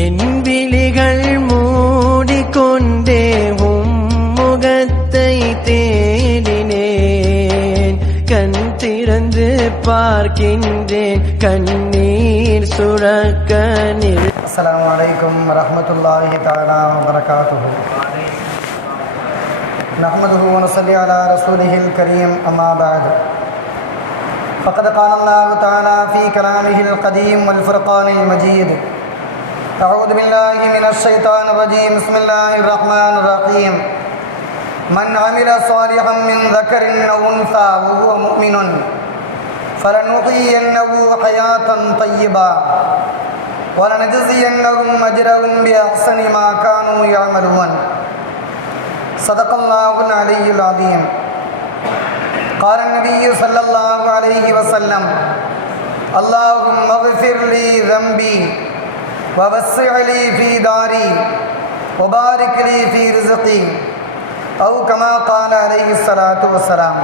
என் விழிகள் மூடிக்கொண்டே உம் முகத்தை தேடினேன் கண் திறந்து பார்க்கின்றேன் கண்ணீர் சுரக்க நில் السلام عليكم ورحمة الله تعالى وبركاته نحمده ونصلي على رسوله الكريم أما بعد فقد قال الله تعالى في كلامه القديم والفرقان المجيد أعوذ بالله من الشيطان الرجيم. بسم الله الرحمن الرحيم. من عمل صالحا من ذكر أو أنثى وهو مؤمن فلنحيينه حياة طيبة ولنجزينهم أجرهم بأحسن ما كانوا يعملون. صدق الله العلي العظيم. قال النبي صلى الله عليه وسلم اللهم اغفر لي ذنبي ووسع لي في داري وبارك لي في رزقي أو كما قال عليه الصلاة والسلام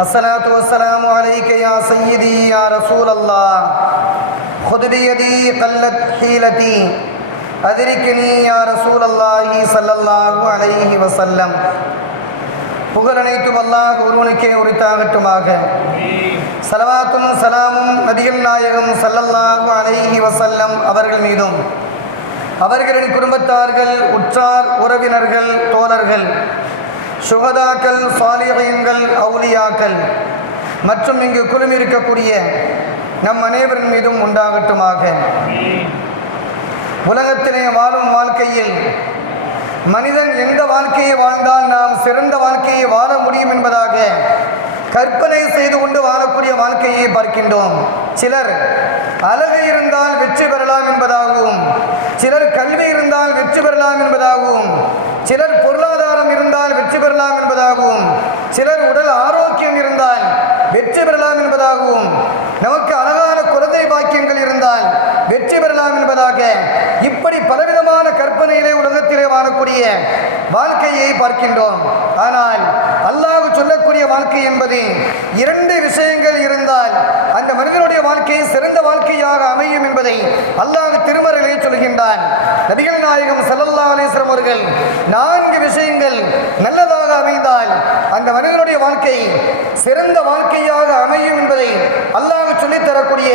الصلاة والسلام عليك يا سيدي يا رسول الله خذ بيدي قلت حيلتي أدركني يا رسول الله صلى الله عليه وسلم புகழ் அனைத்தும் அல்லாஹ் ஒருவனுக்கே உரித்தாகட்டுமாக சலவாத்தும் சலாமும் நபிகள் நாயகம் சல்லல்லாஹு அலைஹி வசல்லம் அவர்கள் மீதும். அவர்களின் குடும்பத்தார்கள் உற்றார் உறவினர்கள் தோழர்கள் சுகதாக்கள் சாலியகங்கள் அவுலியாக்கள் மற்றும் இங்கு குழுமிருக்கக்கூடிய நம் அனைவரின் மீதும் உண்டாகட்டுமாக. உலகத்திலே வாழும் வாழ்க்கையில் மனிதன் எந்த வாழ்க்கையை வாழ்ந்தால் நாம் சிறந்த வாழ்க்கையை வாழ முடியும் என்பதாக கற்பனை செய்து கொண்டு வாழக்கூடிய வாழ்க்கையை பார்க்கின்றோம். சிலர் அழகு இருந்தால் வெற்றி பெறலாம் என்பதாகவும் சிலர் கல்வி இருந்தால் வெற்றி பெறலாம் என்பதாகவும் சிலர் பொருளாதாரம் இருந்தால் வெற்றி பெறலாம் என்பதாகவும் சிலர் உடல் ஆரோக்கியம் இருந்தால் வெற்றி பெறலாம் என்பதாகவும் நமக்கு அழகான குழந்தை பாக்கியங்கள் இருந்தால் வெற்றி பெறலாம் என்பதாக இப்படி பலவிதமான கற்பனையிலே உலகத்திலே வாழக்கூடிய வாழ்க்கையை பார்க்கின்றோம். ஆனால் சொல்லக்கூடிய வாழ்க்கை என்பது இரண்டு விஷயங்கள் இருந்தால் அந்த மனிதனுடைய வாழ்க்கை சிறந்த வாழ்க்கையாக அமையும் என்பதை அல்லாஹ் திருமறையிலே சொல்கின்றான். நபிகள் நாயகம் செல்லல்லா அலேஸ்வரம் அவர்கள் நான்கு விஷயங்கள் நல்லதாக அமைந்தால் அந்த மனிதனுடைய வாழ்க்கை சிறந்த வாழ்க்கையாக அமையும் என்பதை அல்லாஹ் சொல்லித் தரக்கூடிய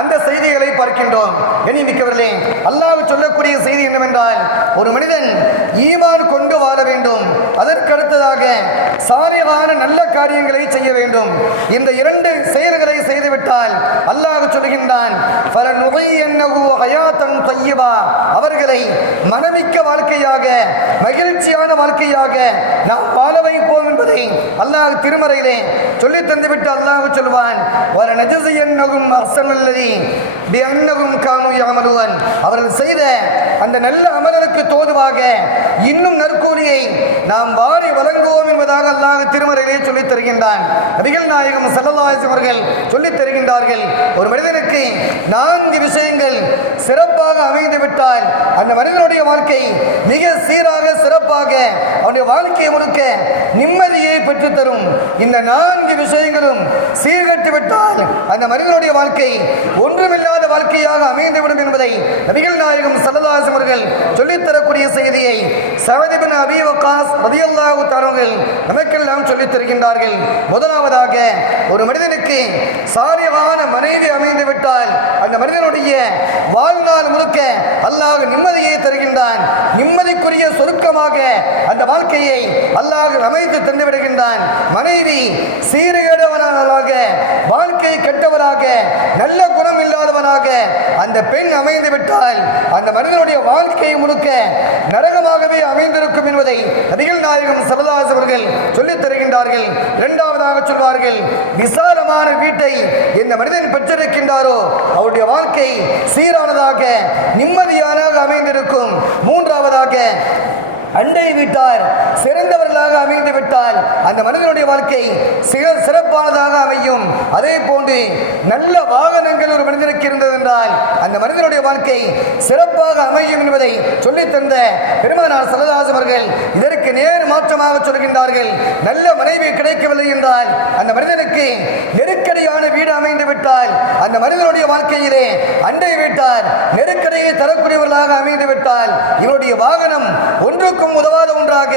அந்த செய்திகளை பார்க்கின்றோம். எண்ணிமிக்கவர்களே அல்லாஹ் சொல்லக்கூடிய செய்தி என்னவென்றால் ஒரு மனிதன் ஈமான் கொண்டு வாழ வேண்டும். அதற்கடுத்ததாக சாரியமான நல்ல காரியங்களை செய்ய வேண்டும். இந்த இரண்டு செயல்களை செய்துவிட்டால் அல்லாஹ் சொல்கின்றான் பல நுகை என்னகு அவர்களை மனமிக்க வாழ்க்கையாக மகிழ்ச்சியாக வாழ்க்கையாக நாம் வாழ வைப்போம் என்பதை அல்லாஹ் திருமறையிலே சொல்லி தந்துவிட்டு அல்லாஹ் சொல்வான் வர நஜசி என்னகும் அசனல்லதி பி அன்னகும் யாமலுவன் அவர்கள் செய்த அந்த நல்ல அமலருக்கு தோதுவாக இன்னும் நற்கூலியை நாம் வாரி வழங்குவோம் என்பதாக அல்லாஹ் திருமறையிலே சொல்லித் தருகின்றான். நபிகள் நாயகம் சல்லல்லாஹு அவர்கள் சொல்லித் தருகின்றார்கள் ஒரு மனிதனுக்கு நான்கு விஷயங்கள் சிறப்பாக அமைந்து விட்டால் அந்த மனிதனுடைய வாழ்க்கை மிக சீராக சிறப்பாக அவனுடைய வாழ்க்கையை முழுக்க நிம்மதியை பெற்றுத்தரும். இந்த நான்கு விஷயங்களும் சீர்கட்டு விட்டால் அந்த மனிதனுடைய வாழ்க்கை ஒன்றுமில்லாத வாழ்க்கையாக அமைந்துவிடும் என்பதை நபிகள் நாயகம் சல்லல்லாஹு அவர்கள் சொல்லித் தரக்கூடிய செய்தியை சவதிபின் அபி வக்காஸ் தரவர்கள் நமக்கெல்லாம் சொல்லித் தருகின்றார்கள். முதலாவதாக ஒரு மனிதனுக்கு சாரியமான மனைவி அமைந்து விட்டால் அந்த மனிதனுடைய வாழ்நாள் முழுக்க அல்லாஹ் நிம்மதியை தருகின்றான். நிம்மதிக்குரிய சொருக்கமாக அந்த வாழ்க்கையை அல்லாஹ் அமைத்து தந்து விடுகின்றான் மனைவி சீரகேடவனாக வாழ்க்கை கெட்டவராக நல்ல குணம் இல்லாதவனாக அந்த பெண் அமைந்து விட்டால் அந்த மனிதனுடைய வாழ்க்கையை முழுக்க நரகமாகவே அமைந்திருக்கும் என்பதை நபிகள் நாயகம் சரதாஸ் அவர்கள் சொல்லித் தருகின்றார்கள். இரண்டாவதாக சொல்வார்கள் விசாலமான வீட்டை இந்த மனிதன் பெற்றிருக்கின்றாரோ அவருடைய வாழ்க்கை சீரானதாக நிம்மதியான அமைந்திருக்கும். மூன்றாவதாக அண்டை வீட்டார் சிறந்தவர்களாக அமைந்து விட்டால் அந்த மனிதனுடைய வாழ்க்கை சிறப்பானதாக அமையும். அதே போன்று நல்ல வாகனங்கள் ஒரு மனிதனுக்கு இருந்தது என்றால் அந்த மனிதனுடைய வாழ்க்கை சிறப்பாக அமையும் என்பதை சொல்லித் தந்த பெருமானார் சல்லதாஸ் அவர்கள் இதற்கு நேர் மாற்றமாக சொல்கின்றார்கள். நல்ல மனைவி கிடைக்கவில்லை என்றால் அந்த மனிதனுக்கு நெருக்கடியான வீடு அமைந்து விட்டால் அந்த மனிதனுடைய வாழ்க்கையிலே அண்டை வீட்டார் நெருக்கடியை தரக்கூடியவர்களாக அமைந்து விட்டால் இவருடைய வாகனம் ஒன்றுக்கு யாருக்கும் உதவாத ஒன்றாக.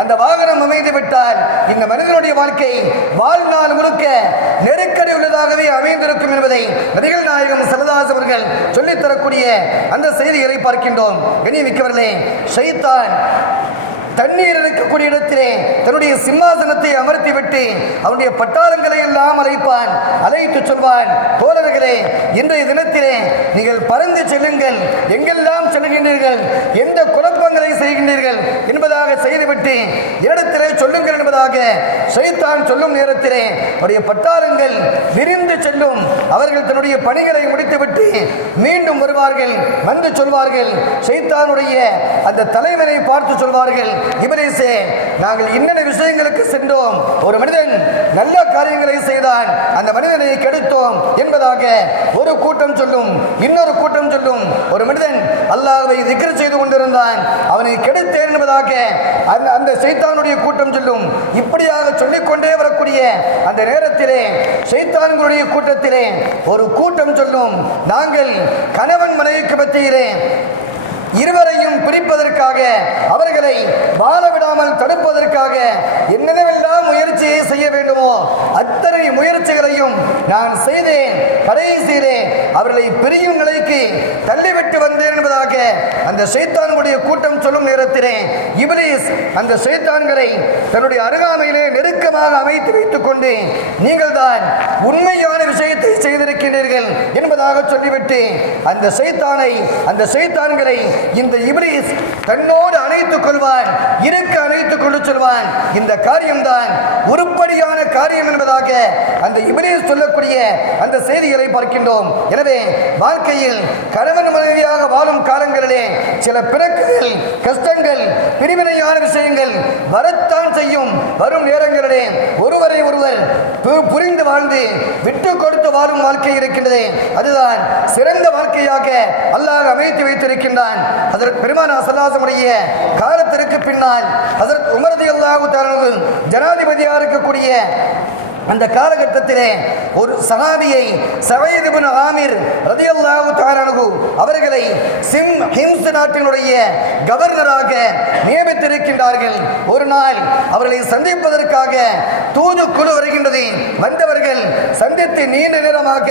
அந்த வாகனம் அமைந்து விட்டால் இந்த மனிதனுடைய வாழ்க்கை வாழ்நாள் முழுக்க நெருக்கடி உள்ளதாகவே அமைந்திருக்கும் என்பதை நபிகள் நாயகம் சரதாஸ் அவர்கள் சொல்லித்தரக்கூடிய அந்த செய்திகளை பார்க்கின்றோம். கண்ணியமிக்கவர்களே சைத்தான் தண்ணீர் இருக்கக்கூடிய இடத்திலே தன்னுடைய சிம்மாசனத்தை அமர்த்தி விட்டு அவனுடைய பட்டாளங்களை எல்லாம் அழைப்பான் அழைத்து சொல்வான் தோழர்களே இன்றைய தினத்திலே நீங்கள் பறந்து செல்லுங்கள். எங்கெல்லாம் செல்கின்றீர்கள்? எந்த குழப்பங்களை செய்கின்றீர்கள்? என்பதாக செய்துவிட்டு இடத்திலே சொல்லுங்கள் என்பதாக சைத்தான் சொல்லும் நேரத்திலே அவருடைய பட்டாளங்கள் விரிந்து செல்லும். அவர்கள் தன்னுடைய பணிகளை முடித்துவிட்டு மீண்டும் வருவார்கள் வந்து சொல்வார்கள். சைத்தானுடைய அந்த தலைவனை பார்த்து சொல்வார்கள். இவரேசே நாங்கள் இன்னென்ன விஷயங்களுக்கு சென்றோம் ஒரு மனிதன் நல்ல காரியங்களை செய்தான் அந்த மனிதனை கெடுத்தோம் என்பதாக ஒரு கூட்டம் சொல்லும் இன்னொரு கூட்டம் சொல்லும் ஒரு மனிதன் அல்லாஹை திக்ர் செய்து கொண்டிருந்தான் அவனை கெடுத்தேன் என்பதாக அந்த அந்த சைத்தானுடைய கூட்டம் சொல்லும். இப்படியாக சொல்லிக்கொண்டே வரக்கூடிய அந்த நேரத்திலே சைத்தான்களுடைய கூட்டத்திலே ஒரு கூட்டம் சொல்லும். நாங்கள் கணவன் மனைவிக்கு பற்றியிலே இருவரையும் பிரிப்பதற்காக அவர்களை வாழ விடாமல் தடுப்பதற்காக என்னென்னவெல்லாம் முயற்சியை செய்ய வேண்டுமோ அத்தனை முயற்சிகளை நான் செய்தேன் கடைசியிலே அவர்களை பிரியும் நிலைக்கு தள்ளிவிட்டு வந்தேன் என்பதாக அந்த சைத்தான்களுடைய கூட்டம் சொல்லும் நேரத்திலே இபிலிஸ் அந்த சைத்தான்களை தன்னுடைய அருகாமையிலே நெருக்கமாக அமைத்து வைத்துக் கொண்டு நீங்கள் தான் உண்மையான விஷயத்தை செய்திருக்கின்றீர்கள் என்பதாக சொல்லிவிட்டு அந்த சைத்தானை அந்த சைத்தான்களை இந்த இபிலிஸ் தன்னோடு அணைத்துக் கொள்வான் இருக்க அணைத்துக் கொண்டு சொல்வான். இந்த காரியம்தான் உருப்படியான காரியம் என்பதாக அந்த இபிலிஸ் சொல்லக்கூடிய அந்த செய்திகளை பார்க்கின்றோம். எனவே வாழ்க்கையில் கணவன் மனைவியாக வாழும் காலங்களிலே சில பிறக்குகள் கஷ்டங்கள் பிரிவினையான விஷயங்கள் வரத்தான் செய்யும். வரும் நேரங்களிலே ஒருவரை ஒருவர் பு- புரிந்து வாழ்ந்து விட்டு கொடுத்து வாழும் வாழ்க்கை இருக்கின்றது. அதுதான் சிறந்த வாழ்க்கையாக அல்லாஹ் அமைத்து வைத்திருக்கின்றான். அதற்கு பெருமான அசலாசமுடைய காலத்திற்கு பின்னால் அதற்கு உமரதி அல்லாஹு ஜனாதிபதியாக இருக்கக்கூடிய அந்த காலகட்டத்திலே ஒரு சஹாபியை சவைது ஆமிர் ரதியல்லாஹு தாரனகு அவர்களை சிம் ஹிம்ஸ் நாட்டினுடைய கவர்னராக நியமித்திருக்கின்றார்கள். ஒரு நாள் அவர்களை சந்திப்பதற்காக தூதுக்குழு வருகின்றது. வந்தவர்கள் சந்தித்து நீண்ட நேரமாக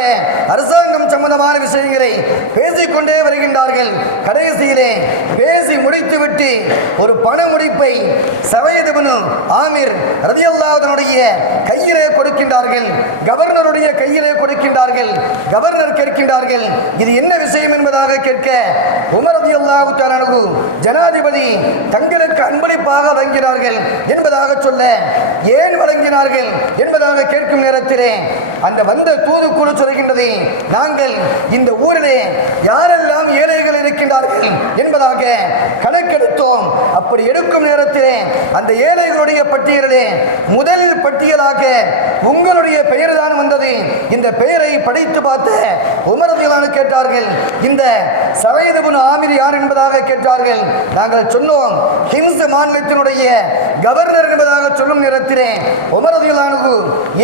அரசாங்கம் சம்பந்தமான விஷயங்களை பேசிக்கொண்டே வருகின்றார்கள். கடைசியிலே பேசி முடித்துவிட்டு ஒரு பண முடிப்பை சவைது ஆமிர் ரதியல்லாஹுடைய கையிலே கொடுக்கின்றார்கள். கவர்னருடைய கையிலே கொடுக்கின்றார்கள் கவர்னர் கேட்கின்றார்கள். இது என்ன விஷயம் என்பதாக கேட்க உமரதி ரலியல்லாஹு ஜனாதிபதி தங்களுக்கு அன்பளிப்பாக வழங்கினார்கள் என்பதாக சொல்ல ஏன் வழங்கினார்கள் என்பதாக கேட்கும் நேரத்திலே அந்த வந்த தூதுக்குழு சொல்கின்றது நாங்கள் இந்த ஊரிலே யாரெல்லாம் ஏழைகள் இருக்கின்றார்கள் என்பதாக கணக்கெடுத்தோம். அப்படி எடுக்கும் நேரத்திலே அந்த ஏழைகளுடைய பட்டியலிலே முதலில் பட்டியலாக உங்களுடைய பெயர் தான் வந்தது இந்த பெயரை படித்து பார்த்த உமரதிகளான கேட்டார்கள் இந்த சவைதுபுன் ஆமிர் யார் என்பதாக கேட்டார்கள்? நாங்கள் சொன்னோம் ஹிம்ஸ் மாநிலத்தினுடைய கவர்னர் என்பதாக சொல்லும் நேரத்திலே உமரதிகளானு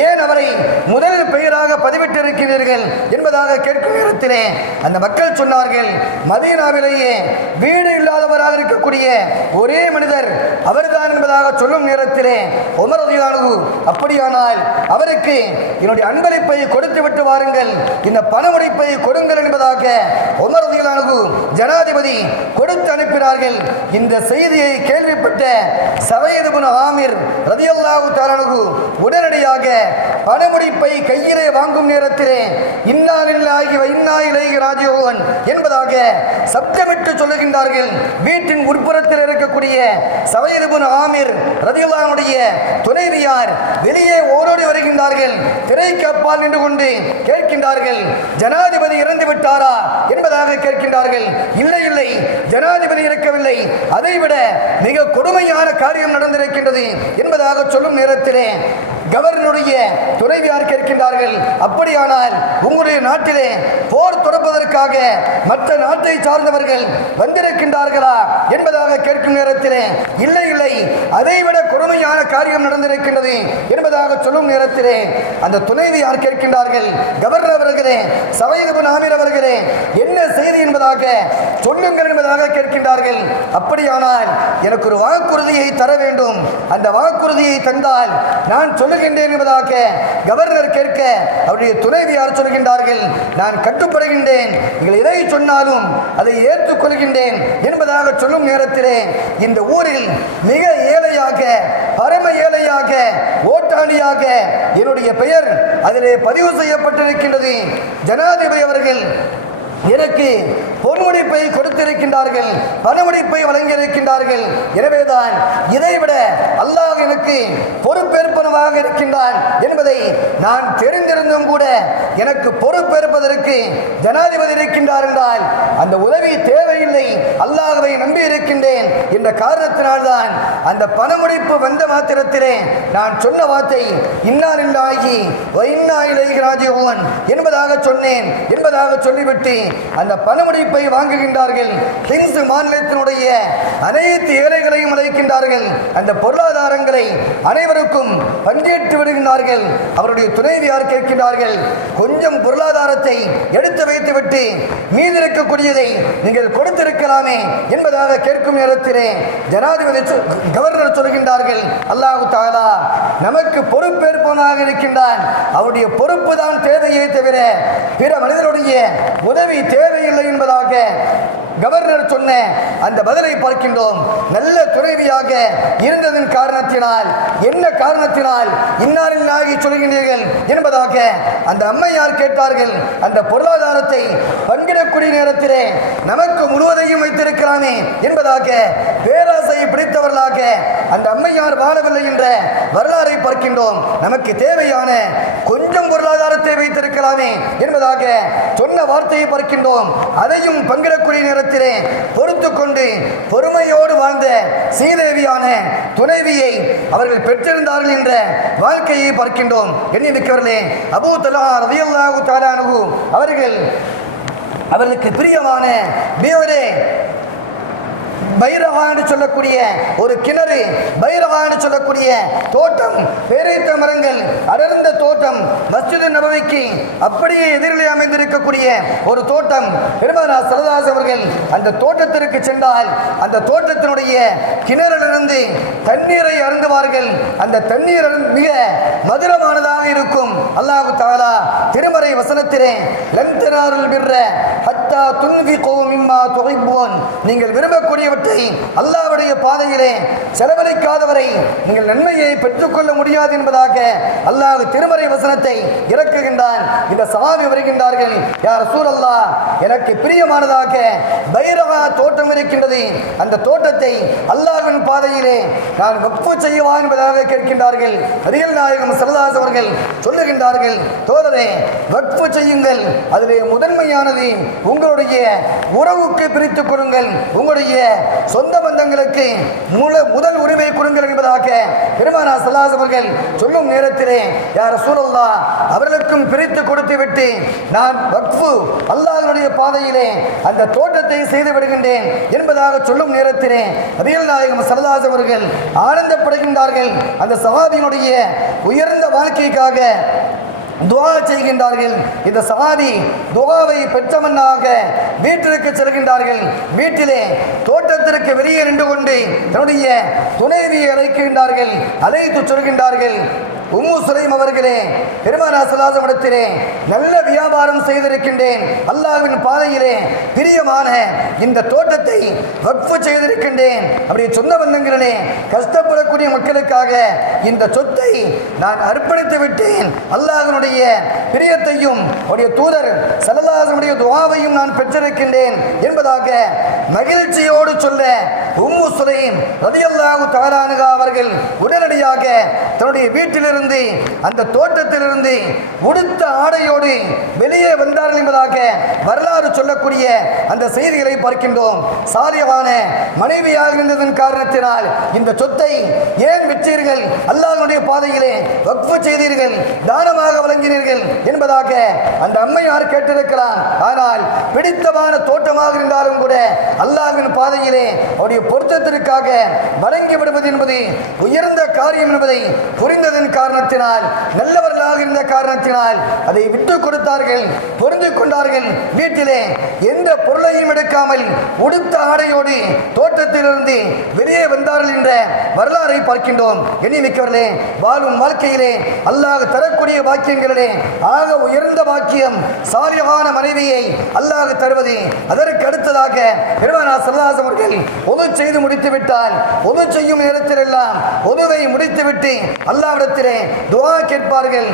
ஏன் அவரை முதல் பெயராக பதிவிட்டிருக்கிறீர்கள் என்பதாக கேட்கும் நேரத்திலே அந்த மக்கள் சொன்னார்கள் மதீனாவிலேயே வீடு இல்லாதவராக இருக்கக்கூடிய ஒரே மனிதர் அவர்தான் என்பதாக சொல்லும் நேரத்திலே உமரதியானு அப்படியானால் அவருக்கு என்னுடைய அன்பு அன்பளிப்பை கொடுத்து விட்டு வாருங்கள். இந்த பணமுடிப்பை கொடுங்கள் என்பதாக உமரதியானு ஜனாதிபதி கொடுத்து அனுப்பினார்கள். இந்த செய்தியை கேள்விப்பட்ட சவையது குண ரதியல்லாவு ரதியல்லாஹு உடனடியாக படமுடிப்பை கையிலே வாங்கும் நேரத்திலே இன்னாலில்லாகி இன்னாயிலேகி ராஜயோகன் என்பதாக சப்தமிட்டு சொல்லுகின்றார்கள். வீட்டின் உட்புறத்தில் இருக்கக்கூடிய சவையது ஆமீர் ஆமிர் ரதியுல்லாவுடைய துணைவியார் வெளியே ஓடோடி வருகின்றார்கள். திரைக்கு அப்பால் நின்று கொண்டு கேட்கின்றார்கள் ஜனாதிபதி இறந்து விட்டாரா என்பதாக கேட்கின்றார்கள். இல்லை இல்லை. ஜனாதிபதி இருக்கவில்லை. அதைவிட மிக கொடுமையான காரியம் நடந்திருக்கின்றது என்பதாக சொல்லும் நேரத்திலே கவர்னருடைய கேட்கின்றார்கள் அப்படியானால் உங்களுடைய நாட்டிலே போர் தொடர்பதற்காக மற்ற நாட்டை சார்ந்தவர்கள் வந்திருக்கின்றார்களா என்பதாக கேட்கும் நேரத்திலே இல்லை இல்லை அதைவிட கொடுமையான காரியம் நடந்திருக்கின்றது என்பதாக சொல்லும் நேரத்திலே அந்த துணைவியார் கேட்கின்றார்கள்? கவர்னர் அவர்களே சவையது நாமீர் அவர்களே என்ன செய்தி என்பதாக சொல்லுங்கள் என்பதாக கேட்கின்றார்கள். அப்படியானால் எனக்கு ஒரு வாக்குறுதியை தர வேண்டும். அந்த வாக்குறுதியை தந்தால் நான் சொல்லுகின்றேன் என்பதாக கவர்னர் கேட்க அவருடைய துணைவியார் சொல்கின்றார்கள் நான் கட்டுப்படுகின்றேன். நீங்கள் எதை சொன்னாலும் அதை ஏற்றுக்கொள்கின்றேன் என்பதாக சொல்லும் நேரத்திலே இந்த ஊரில் மிக ஏழையாக பரம ஏழையாக ஓட்டாளியாக என்னுடைய பெயர் அதிலே பதிவு செய்யப்பட்டிருக்கின்றது. ஜனாதிபதி அவர்கள் எனக்கு பொன்முடிப்பை கொடுத்திருக்கின்றார்கள் பணமுடிப்பை வழங்கியிருக்கின்றார்கள். எனவேதான் இதைவிட அல்லாஹ் எனக்கு பொறுப்பேற்பனவாக இருக்கின்றான் என்பதை நான் தெரிந்திருந்தும் கூட எனக்கு பொறுப்பேற்பதற்கு ஜனாதிபதி இருக்கின்றார் என்றால் அந்த உதவி தேவையில்லை அல்லாஹவை நம்பி இருக்கின்றேன் என்ற காரணத்தினால்தான் அந்த பணமுடிப்பு வந்த மாத்திரத்திலே நான் சொன்ன வார்த்தை இன்னாரில்லாகி இன்னா என்பதாக சொன்னேன் என்பதாக சொல்லிவிட்டு அந்த பணமுடிப்பை வாங்குகின்றார்கள். ஹிந்து மாநிலத்தினுடைய அனைத்து ஏழைகளையும் அழைக்கின்றார்கள். அந்த பொருளாதாரங்களை அனைவருக்கும் பங்கேற்று விடுகின்றார்கள். அவருடைய துணைவியார் கேட்கின்றார்கள் கொஞ்சம் பொருளாதாரத்தை எடுத்து வைத்துவிட்டு மீதி இருக்கக்கூடியதை நீங்கள் வைத்திருக்கலாமே என்பதாக கேட்கும் நேரத்திலே ஜனாதிபதி சொ- கவர்னர் சொல்கின்றார்கள். அல்லாஹு தாலா நமக்கு பொறுப்பேற்பவனாக இருக்கின்றான். அவருடைய பொறுப்பு தான் தேவையே தவிர பிற மனிதனுடைய உதவி தேவையில்லை என்பதாக கவர்னர் சொன்ன அந்த பதிலை பார்க்கின்றோம். நல்ல துறைவியாக இருந்ததன் காரணத்தினால் என்ன காரணத்தினால் இன்னாரில்லாகி சொல்கின்றீர்கள் என்பதாக அந்த அம்மையார் கேட்டார்கள். அந்த பொருளாதாரத்தை பங்கிடக்கூடிய நேரத்திலே நமக்கு முழுவதையும் வைத்திருக்கிறானே என்பதாக பேராசையை பிடித்தவர்களாக அந்த அம்மையார் வாழவில்லை என்ற வரலாறை பார்க்கின்றோம். நமக்கு தேவையான கொஞ்சம் பொருளாதாரத்தை வைத்திருக்கலாமே என்பதாக சொன்ன வார்த்தையை பார்க்கின்றோம். அதையும் பங்கிடக்கூடிய நேரத்திலே பொறுத்து கொண்டு பொறுமையோடு வாழ்ந்த சீதேவியான துணைவியை அவர்கள் பெற்றிருந்தார்கள் என்ற வாழ்க்கையை பார்க்கின்றோம். எண்ணி மிக்கவர்களே அபூ தலா ரதியல்லாஹு தாலானு அவர்கள் அவர்களுக்கு பிரியமான பீவரே பைரவான்னு சொல்லக்கூடிய ஒரு கிணறு பைரவான்னு சொல்லக்கூடிய தோட்டம் பேரைத்த மரங்கள் அடர்ந்த தோட்டம் மஸ்ஜிது நபவிக்கு அப்படியே எதிரிலே அமைந்திருக்கக்கூடிய ஒரு தோட்டம். பெருமானா சரதாஸ் அவர்கள் அந்த தோட்டத்திற்கு சென்றால் அந்த தோட்டத்தினுடைய கிணறிலிருந்து தண்ணீரை அருந்துவார்கள். அந்த தண்ணீர் மிக மதுரமானதாக இருக்கும். அல்லாஹு தாலா திருமறை வசனத்திலே லந்தனாருள் பிற ஹத்தா துன்ஃபிகூ கோமிம்மா துஹிப்பூன் நீங்கள் விரும்பக்கூடியவற்றை அல்லாவுடைய பாதையிலே செலவழிக்காதவரை நீங்கள் நன்மையை பெற்றுக்கொள்ள முடியாது என்பதாக அல்லாஹ் திருமறை வசனத்தை இறக்குகின்றான். இந்த சவாபி வருகின்றார்கள் யார் சூழல்லா எனக்கு பிரியமானதாக பைரவா தோட்டம் இருக்கின்றது. அந்த தோட்டத்தை அல்லாஹ்வின் பாதையிலே நான் வப்பு செய்யவா என்பதாக கேட்கின்றார்கள். அரியல் நாயகம் சரதாஸ் அவர்கள் சொல்லுகின்றார்கள் தோழரே வக்ஃபு செய்யுங்கள். அதிலே முதன்மையானது உங்களுடைய உறவுக்கு பிரித்துக் கொடுங்கள். உங்களுடைய சொந்த பந்தங்களுக்கு முழு முதல் உரிமை கொடுங்கள் என்பதாக பெருமானா சல்லாஸ் அவர்கள் சொல்லும் நேரத்திலே யார் சூழல்லா அவர்களுக்கும் பிரித்து கொடுத்து விட்டு நான் வக்ஃபு அல்லாஹனுடைய பாதையிலே அந்த தோட்டத்தை செய்து விடுகின்றேன் என்பதாக சொல்லும் நேரத்திலே அபியல் நாயகம் சரதாஸ் அவர்கள் ஆனந்தப்படுகின்றார்கள். அந்த சஹாபியினுடைய உயர்ந்த வாழ்க்கைக்காக துவா செய்கின்றார்கள். இந்த சஹாபி துவாவை பெற்றவனாக வீட்டிற்கு செல்கின்றார்கள். வீட்டிலே தோட்டத்திற்கு வெளியே நின்று கொண்டு தன்னுடைய துணைவியை அழைக்கின்றார்கள். அழைத்து சொல்கின்றார்கள். உம்மு சுலைம் அவர்களே பெருமானா சலாசம் நல்ல வியாபாரம் செய்திருக்கின்றேன். அல்லாஹ்வின் பாதையிலே பிரியமான இந்த தோட்டத்தை வக்ஃபு செய்திருக்கின்றேன். அப்படி சொந்த வந்தங்களே கஷ்டப்படக்கூடிய மக்களுக்காக இந்த சொத்தை நான் அர்ப்பணித்து விட்டேன். அல்லாஹனுடைய பிரியத்தையும் அவருடைய தூதர் சல்லல்லாஹுடைய துவாவையும் நான் பெற்றிருக்கின்றேன் என்பதாக மகிழ்ச்சியோடு சொல்ல உம்மு சுலைம் ரதியல்லாஹு தாலானுகா அவர்கள் உடனடியாக தன்னுடைய வீட்டிலிருந்து அந்த தோட்டத்திலிருந்து உடுத்த ஆடையோடு வெளியே வந்தார்கள் என்பதாக வரலாறு சொல்லக்கூடிய அந்த செய்திகளை பார்க்கின்றோம். சாரியவான மனைவியாக இருந்ததன் காரணத்தினால் இந்த சொத்தை ஏன் விற்றீர்கள்? அல்லாஹனுடைய பாதையிலே வக்ஃபு செய்தீர்கள் தானமாக வழங்கினீர்கள் என்பதாக அந்த அம்மையார் கேட்டிருக்கிறார் ஆனால் பிடித்தமான தோட்டமாக இருந்தாலும் கூட அல்லாஹின் பாதையிலே அவருடைய பொருத்தத்திற்காக வழங்கி விடுவது என்பது உயர்ந்த காரியம் என்பதை புரிந்ததன் காரணம் காரணத்தினால் நல்லவர்களாக இருந்த காரணத்தினால் அதை விட்டு கொடுத்தார்கள் பொருந்து கொண்டார்கள். வீட்டிலே எந்த பொருளையும் எடுக்காமல் உடுத்த ஆடையோடு தோட்டத்திலிருந்து வெளியே வந்தார்கள் என்ற வரலாறை பார்க்கின்றோம். எண்ணிமிக்கவர்களே வாழும் வாழ்க்கையிலே அல்லாஹ் தரக்கூடிய வாக்கியங்களிலே ஆக உயர்ந்த வாக்கியம் சாலியமான மனைவியை அல்லாஹ் தருவது. அதற்கு அடுத்ததாக பெருமானா சல்லாஸ் அவர்கள் உது செய்து முடித்து விட்டால் உது செய்யும் நேரத்தில் எல்லாம் உதுவை முடித்துவிட்டு அல்லாவிடத்திலே துவா கேட்பார்கள்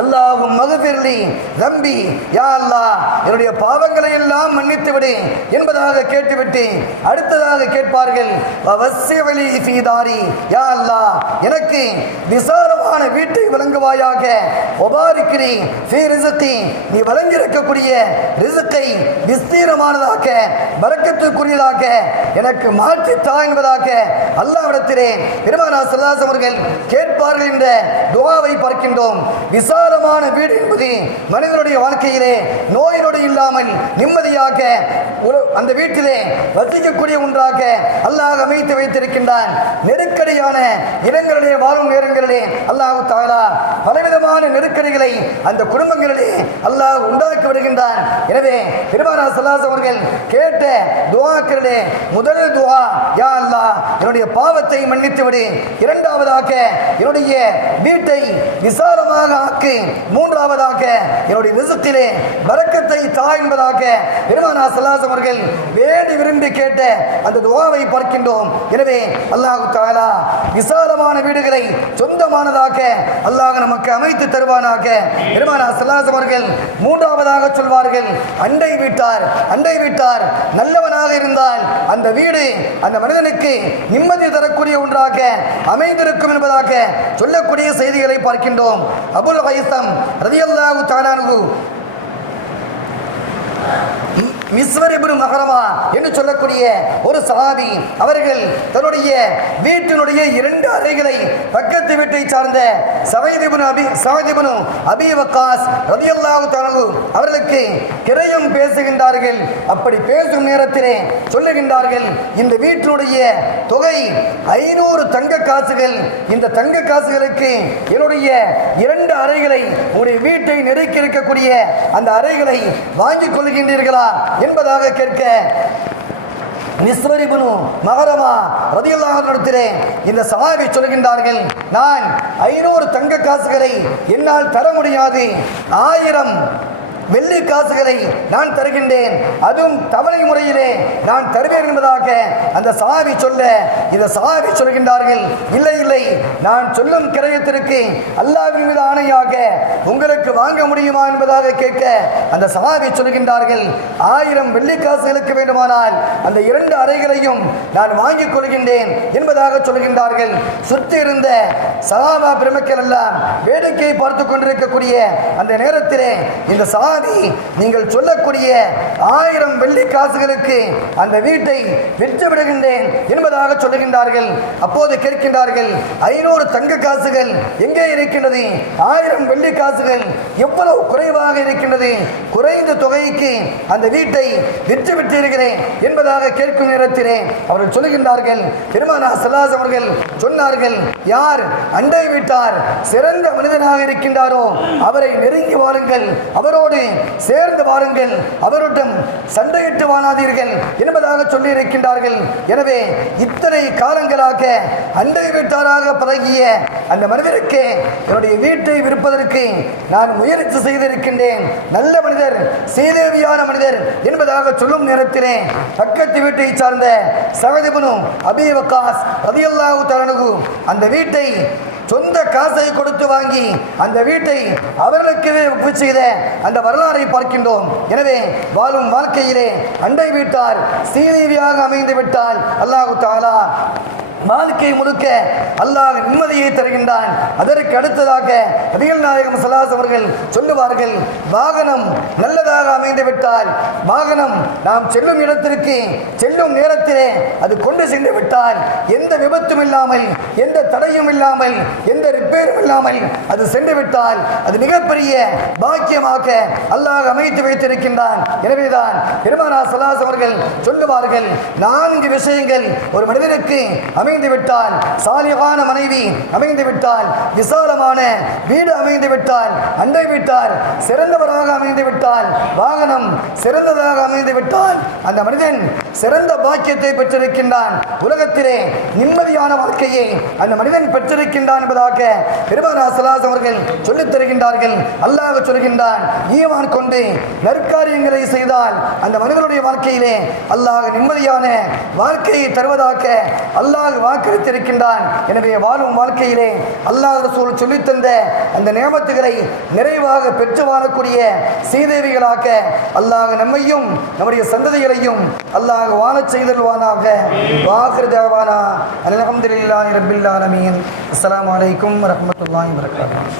அல்லாஹும் மகபிர்லி தம்பி யா அல்லாஹ் என்னுடைய பாவங்களை எல்லாம் மன்னித்து விடு. என்பதாக கேட்டுவிட்டு அடுத்ததாக கேட்பார்கள் வவஸ்ஸிவலி ஃபீதாரி யா அல்லாஹ் எனக்கு விசாலமான வீட்டை வழங்குவாயாக. ஒபாரிக்கிறி ஃபீ ரிசத்தி நீ வழங்கியிருக்கக்கூடிய ரிசுக்கை விஸ்தீரமானதாக வரக்கத்துக்குரியதாக எனக்கு மாற்றி தா என்பதாக அல்லாவிடத்திலே பெருமானா சல்லாஸ் அவர்கள் கேட்பார்கள் என்ற துவாவை பார்க்கின்றோம். விசா விசாலமான வீடு என்பது மனிதனுடைய வாழ்க்கையிலே நோய் நொடி இல்லாமல் நிம்மதியாக ஒரு- அந்த வீட்டிலே வசிக்கக்கூடிய ஒன்றாக அல்லாஹ் அமைத்து வைத்திருக்கின்றான். நெருக்கடியான இடங்களிலே வாழும் நேரங்களிலே அல்லாஹு பலவிதமான நெருக்கடிகளை அந்த குடும்பங்களிலே அல்லாஹ் உண்டாக்கி விடுகின்றான். எனவே பெருமானா சல்லாஸ் அவர்கள் கேட்ட துவாக்களிலே முதல் துவா யா அல்லாஹ் என்னுடைய பாவத்தை மன்னித்து விடு. இரண்டாவதாக என்னுடைய வீட்டை விசாலமாக ஆக்கு. மூன்றாவதாக என்னுடைய விசத்திலே பறக்கத்தை தா என்பதாக பெருமானா சல்லாஸ் அவர்கள் வேடி விரும்பி கேட்ட அந்த துவாவை பார்க்கின்றோம். எனவே அல்லாஹு தாலா விசாலமான வீடுகளை சொந்தமானதாக அல்லாஹ் நமக்கு அமைத்து தருவானாக. பெருமானா சல்லாஸ் அவர்கள் மூன்றாவதாக சொல்வார்கள் அண்டை வீட்டார் அண்டை வீட்டார் நல்லவனாக இருந்தால் அந்த வீடு அந்த மனிதனுக்கு நிம்மதி தரக்கூடிய ஒன்றாக அமைந்திருக்கும் என்பதாக சொல்லக்கூடிய செய்திகளை பார்க்கின்றோம். அபுல் ஹைசம் ரதியல்லாஹு தானானு மிஸ்வர் மகரமா என்று சொல்லக்கூடிய ஒரு சஹாபி அவர்கள் தன்னுடைய வீட்டினுடைய இரண்டு அறைகளை பக்கத்து வீட்டை சார்ந்த சவைதிபுன் அபி சவைதிபுனு அபி வக்காஸ் ரதியல்லாஹு தனவு அவர்களுக்கு கிரையும் பேசுகின்றார்கள். அப்படி பேசும் நேரத்திலே சொல்லுகின்றார்கள் இந்த வீட்டினுடைய தொகை ஐநூறு தங்க காசுகள். இந்த தங்க காசுகளுக்கு என்னுடைய இரண்டு அறைகளை உங்களுடைய வீட்டு நெருக்கி இருக்கக்கூடிய அந்த அறைகளை வாங்கிக் கொள்கின்றீர்களா என்பதாக கேட்க நிஸ்வரிபுனு மகரமா ரதியுல்லாஹ் நடத்திலே இந்த சஹாபி சொல்கின்றார்கள் நான் ஐநூறு தங்க காசுகளை என்னால் தர முடியாது. ஆயிரம் வெள்ளி காசுகளை நான் தருகின்றேன். அதுவும் தவணை முறையிலே நான் தருவேன் என்பதாக அந்த சாவி சொல்ல இந்த சாவி சொல்கின்றார்கள் இல்லை இல்லை நான் சொல்லும் கிரயத்திற்கு அல்லாவின் மீது ஆணையாக உங்களுக்கு வாங்க முடியுமா என்பதாக கேட்க அந்த சாவி சொல்கின்றார்கள் ஆயிரம் வெள்ளிக்காசு இழுக்க வேண்டுமானால் அந்த இரண்டு அறைகளையும் நான் வாங்கிக் கொள்கின்றேன் என்பதாக சொல்கின்றார்கள். சுற்றி இருந்த சகாபா பெருமக்கள் எல்லாம் வேடிக்கையை பார்த்து கொண்டிருக்கக்கூடிய அந்த நேரத்திலே இந்த சாதி நீங்கள் சொல்ல சொல்லக்கூடிய ஆயிரம் வெள்ளி காசுகளுக்கு அந்த வீட்டை விற்று விடுகின்றேன் என்பதாக சொல்லுகின்றார்கள். அப்போது கேட்கின்றார்கள் ஐநூறு தங்க காசுகள் எங்கே இருக்கின்றது? ஆயிரம் வெள்ளி காசுகள் எவ்வளவு குறைவாக இருக்கின்றது? குறைந்த தொகைக்கு அந்த வீட்டை விற்று விட்டிருக்கிறேன் என்பதாக கேட்கும் நேரத்திலே அவர்கள் சொல்லுகின்றார்கள். பெருமானா சல்லாஸ் அவர்கள் சொன்னார்கள் யார் அண்டை வீட்டார் சிறந்த மனிதனாக இருக்கின்றாரோ அவரை நெருங்கி வாருங்கள். அவரோடு சேர்ந்து வாருங்கள். அவருடன் சண்டையிட்டு வாழாதீர்கள் என்பதாக சொல்லி இருக்கின்றார்கள் எனவே இத்தனை காலங்களாக அண்டை வீட்டாராக பழகிய அந்த மனிதருக்கு என்னுடைய வீட்டை விற்பதற்கு நான் முயற்சி செய்திருக்கின்றேன். நல்ல மனிதர் சீதேவியான மனிதர் என்பதாக சொல்லும் நேரத்திலே பக்கத்து வீட்டை சார்ந்த சகதிபனு அபிவகாஸ் ரதியல்லாஹு தரணுகு அந்த வீட்டை சொந்த காசை கொடுத்து வாங்கி அந்த வீட்டை அவர்களுக்கு ஒப்பு செய்த அந்த வரலாறை பார்க்கின்றோம். எனவே வாழும் வாழ்க்கையிலே அண்டை வீட்டார் ஸ்ரீதேவியாக அமைந்து விட்டால் அல்லாஹு தாலா வாழ்க்கை முழுக்க அல்லாஹ் நிம்மதியை தருகின்றான். அதற்கு அடுத்ததாக அதிகல் நாயகம் சலாஸ் அவர்கள் சொல்லுவார்கள் வாகனம் நல்லதாக அமைந்து விட்டால் வாகனம் நாம் செல்லும் இடத்திற்கு செல்லும் நேரத்திலே அது கொண்டு சென்று விட்டால் எந்த விபத்தும் இல்லாமல் எந்த தடையும் இல்லாமல் எந்த ரிப்பேரும் இல்லாமல் அது சென்று விட்டால் அது மிகப்பெரிய பாக்கியமாக அல்லாஹ் அமைத்து வைத்திருக்கின்றான். எனவேதான் பெருமானா சலாஸ் அவர்கள் சொல்லுவார்கள் நான்கு விஷயங்கள் ஒரு மனிதனுக்கு அமைந்து விட்டால் சாலிகான மனைவி அமைந்து விட்டால் விசாலமான வீடு அமைந்து விட்டால் அண்டை விட்டால் சிறந்தவராக அமைந்து விட்டால் வாகனம் சிறந்ததாக அமைந்து விட்டால் அந்த மனிதன் சிறந்த பாக்கியத்தை பெற்றிருக்கின்றான். உலகத்திலே நிம்மதியான வாழ்க்கையை அந்த மனிதன் பெற்றிருக்கின்றான் என்பதாக பெருமானா அவர்கள் சொல்லித் தருகின்றார்கள் அல்ல அல்லாஹ் சொல்கின்றான் ஈவான் கொண்டு நற்காரியங்களை செய்தால் அந்த மனிதனுடைய வாழ்க்கையிலே அல்லாஹ் நிம்மதியான வாழ்க்கையை தருவதாக அல்லாஹ் வாக்களித்திருக்கின்றான். எனவே வாழும் வாழ்க்கையிலே அல்லாஹ் ரசூல் சொல்லித் தந்த அந்த நியமத்துகளை நிறைவாக பெற்று வாழக்கூடிய சீதேவிகளாக அல்லாஹ் நம்மையும் நம்முடைய சந்ததிகளையும் அல்லாஹ் வாழச் செய்தல்வானாக வாகிருதாவானா அலமதுல்லாஹி ரபில்லாலமீன் அஸ்லாம் அஸ்ஸலாமு வரமத்துல்லாஹி வரஹ்மத்துல்லாஹி